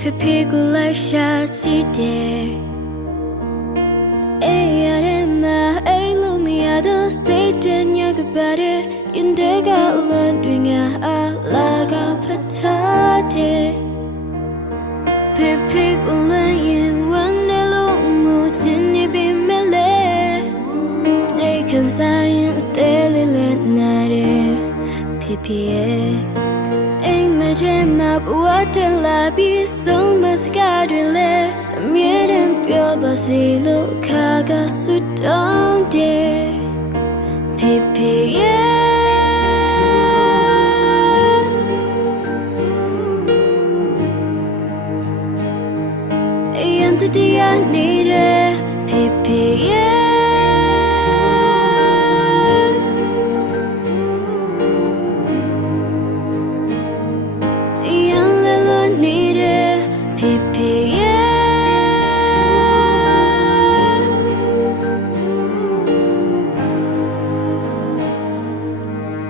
ဖြစ်ဖြစ်ကိုလိုက်ရှာကြည့်တယ်အေးရတဲ့မှာအိမ်လို့မရတော့စိတ်တညကပါတဲ့ရင်တဲ့ကလွန်တွင်ငါအလားကဖတ်ထားတယ်ဖြစ်ဖြစ်ကိုလည်းရင်ဝန်နေလို့ငိုချင်နေပြီမဲလေစိတ်ခံစားရင်အသေးလေးနဲ့နာတယ်ဖြစ်ဖြစ်ရဲ့အိမ်မထဲမှာဘဝတလာပြီးဆုံးမစကားတွေလည်းအမြဲတမ်းပြောပါစေလို့ခါကဆွတောင်းတယ်ဖြစ်ဖြစ်ရဲ့တရားနေတယ်ဖြစ်ဖြစ်ရဲ့ရန်လလနေတယ်ဖြစ်ဖြစ်ရဲ့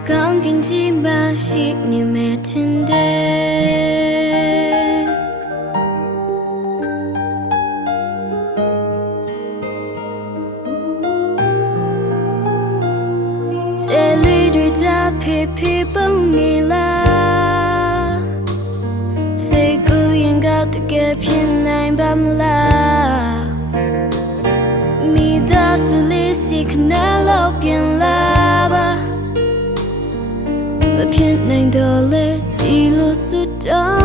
ကောင်းကင်ကြီးမှာရှိနေမယ်ထင်တယ်ဖြစ်ဖြစ်ပုံနေလားစိတ်ကူးရင်ကတကယ်ဖြစ်နိုင်ပါမလားမိသားစုလေးစီခဏလောက်ပြန်လာပါမဖြစ်နိုင်တော့လေဒီလိုစွတ်တော့